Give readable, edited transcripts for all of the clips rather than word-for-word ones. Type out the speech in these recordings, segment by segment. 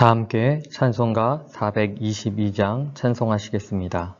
다 함께 찬송가 422장 찬송하시겠습니다.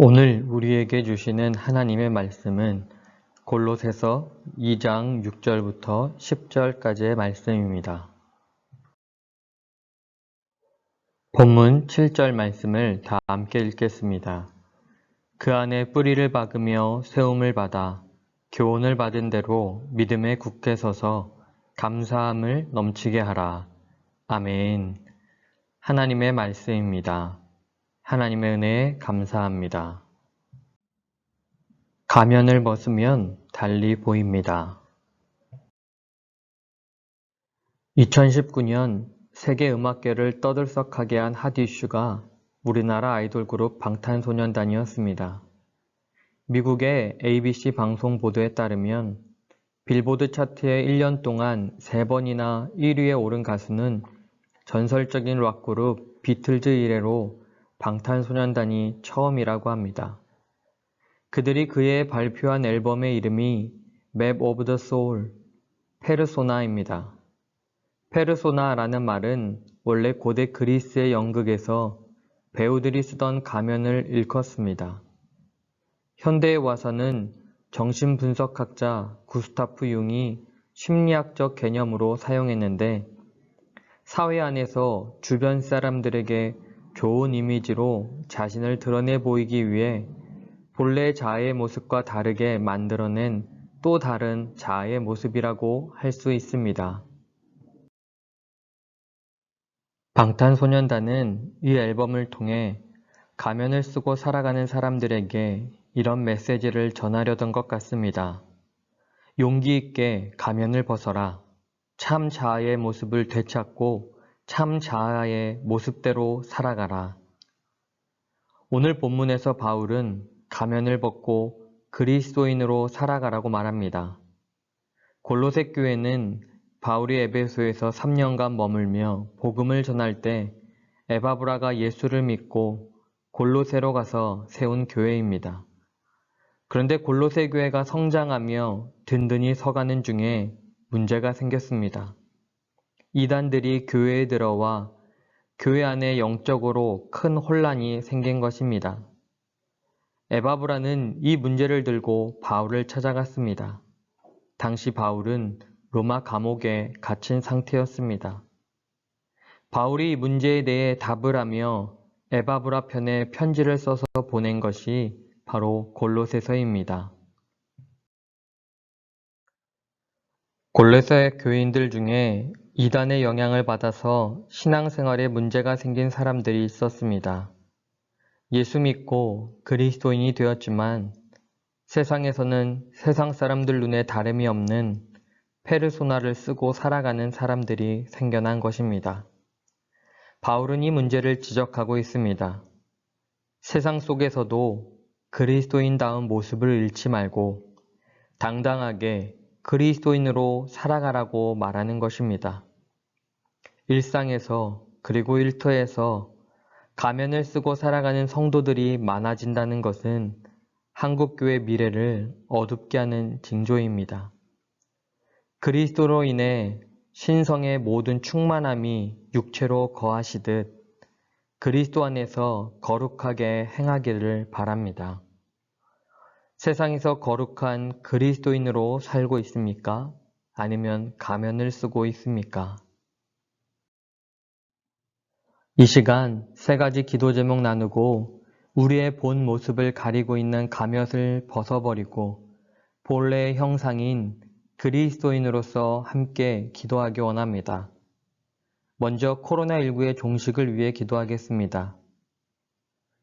오늘 우리에게 주시는 하나님의 말씀은 골로새서 2장 6절부터 10절까지의 말씀입니다. 본문 7절 말씀을 다 함께 읽겠습니다. 그 안에 뿌리를 박으며 세움을 받아 교훈을 받은 대로 믿음에 굳게 서서 감사함을 넘치게 하라. 아멘. 하나님의 말씀입니다. 하나님의 은혜에 감사합니다. 가면을 벗으면 달리 보입니다. 2019년 세계 음악계를 떠들썩하게 한 핫 이슈가 우리나라 아이돌 그룹 방탄소년단이었습니다. 미국의 ABC 방송 보도에 따르면 빌보드 차트에 1년 동안 3번이나 1위에 오른 가수는 전설적인 락그룹 비틀즈 이래로 방탄소년단이 처음이라고 합니다. 그들이 그해 발표한 앨범의 이름이 맵 오브 더 소울, 페르소나입니다. 페르소나라는 말은 원래 고대 그리스의 연극에서 배우들이 쓰던 가면을 일컫습니다. 현대에 와서는 정신분석학자 구스타프 융이 심리학적 개념으로 사용했는데 사회 안에서 주변 사람들에게 좋은 이미지로 자신을 드러내 보이기 위해 본래 자아의 모습과 다르게 만들어낸 또 다른 자아의 모습이라고 할 수 있습니다. 방탄소년단은 이 앨범을 통해 가면을 쓰고 살아가는 사람들에게 이런 메시지를 전하려던 것 같습니다. 용기 있게 가면을 벗어라. 참 자아의 모습을 되찾고 참 자아의 모습대로 살아가라. 오늘 본문에서 바울은 가면을 벗고 그리스도인으로 살아가라고 말합니다. 골로새 교회는 바울이 에베소에서 3년간 머물며 복음을 전할 때 에바브라가 예수를 믿고 골로새로 가서 세운 교회입니다. 그런데 골로새 교회가 성장하며 든든히 서가는 중에 문제가 생겼습니다. 이단들이 교회에 들어와 교회 안에 영적으로 큰 혼란이 생긴 것입니다. 에바브라는 이 문제를 들고 바울을 찾아갔습니다. 당시 바울은 로마 감옥에 갇힌 상태였습니다. 바울이 이 문제에 대해 답을 하며 에바브라 편에 편지를 써서 보낸 것이 바로 골로새서입니다. 골로새 교인들 중에 이단의 영향을 받아서 신앙생활에 문제가 생긴 사람들이 있었습니다. 예수 믿고 그리스도인이 되었지만 세상에서는 세상 사람들 눈에 다름이 없는 페르소나를 쓰고 살아가는 사람들이 생겨난 것입니다. 바울은 이 문제를 지적하고 있습니다. 세상 속에서도 그리스도인다운 모습을 잃지 말고 당당하게 그리스도인으로 살아가라고 말하는 것입니다. 일상에서 그리고 일터에서 가면을 쓰고 살아가는 성도들이 많아진다는 것은 한국교회 미래를 어둡게 하는 징조입니다. 그리스도로 인해 신성의 모든 충만함이 육체로 거하시듯 그리스도 안에서 거룩하게 행하기를 바랍니다. 세상에서 거룩한 그리스도인으로 살고 있습니까? 아니면 가면을 쓰고 있습니까? 이 시간 세 가지 기도 제목 나누고 우리의 본 모습을 가리고 있는 가면을 벗어버리고 본래의 형상인 그리스도인으로서 함께 기도하기 원합니다. 먼저 코로나19의 종식을 위해 기도하겠습니다.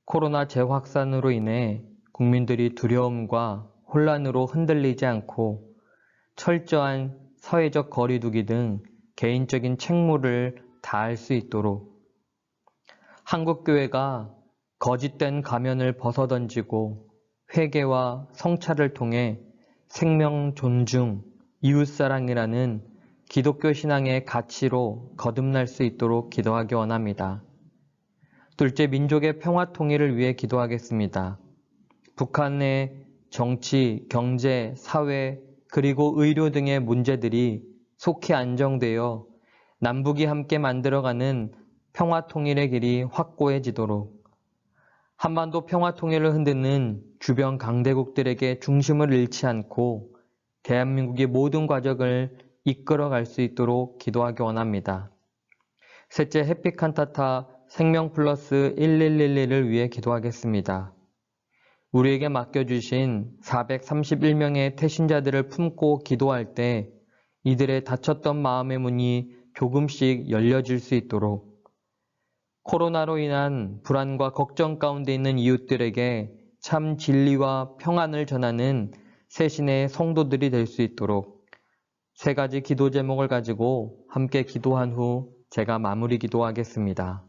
코로나 재확산으로 인해 국민들이 두려움과 혼란으로 흔들리지 않고 철저한 사회적 거리두기 등 개인적인 책무를 다할 수 있도록 한국교회가 거짓된 가면을 벗어던지고 회개와 성찰을 통해 생명 존중, 이웃사랑이라는 기독교 신앙의 가치로 거듭날 수 있도록 기도하기 원합니다. 둘째, 민족의 평화 통일을 위해 기도하겠습니다. 북한의 정치, 경제, 사회, 그리고 의료 등의 문제들이 속히 안정되어 남북이 함께 만들어가는 평화 통일의 길이 확고해지도록 한반도 평화 통일을 흔드는 주변 강대국들에게 중심을 잃지 않고 대한민국의 모든 과정을 이끌어갈 수 있도록 기도하기 원합니다. 셋째, 해피칸타타 생명 플러스 1111을 위해 기도하겠습니다. 우리에게 맡겨주신 431명의 태신자들을 품고 기도할 때 이들의 닫혔던 마음의 문이 조금씩 열려질 수 있도록 코로나로 인한 불안과 걱정 가운데 있는 이웃들에게 참 진리와 평안을 전하는 새신의 성도들이 될 수 있도록 세 가지 기도 제목을 가지고 함께 기도한 후 제가 마무리 기도하겠습니다.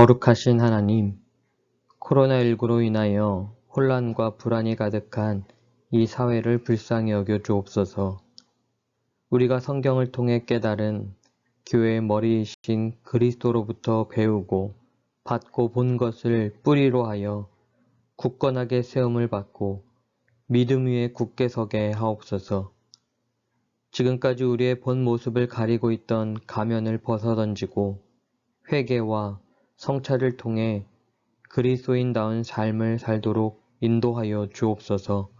거룩하신 하나님, 코로나19로 인하여 혼란과 불안이 가득한 이 사회를 불쌍히 여겨 주옵소서. 우리가 성경을 통해 깨달은 교회의 머리이신 그리스도로부터 배우고 받고 본 것을 뿌리로 하여 굳건하게 세움을 받고 믿음 위에 굳게 서게 하옵소서. 지금까지 우리의 본 모습을 가리고 있던 가면을 벗어던지고 회개와 성찰을 통해 그리스도인다운 삶을 살도록 인도하여 주옵소서.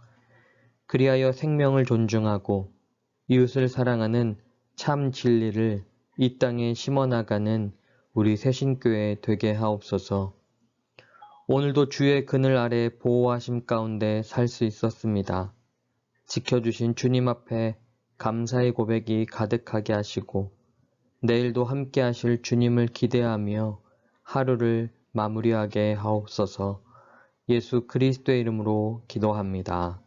그리하여 생명을 존중하고 이웃을 사랑하는 참 진리를 이 땅에 심어나가는 우리 새신교회 되게 하옵소서. 오늘도 주의 그늘 아래 보호하심 가운데 살 수 있었습니다. 지켜주신 주님 앞에 감사의 고백이 가득하게 하시고 내일도 함께 하실 주님을 기대하며 하루를 마무리하게 하옵소서. 예수 그리스도의 이름으로 기도합니다.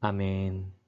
아멘.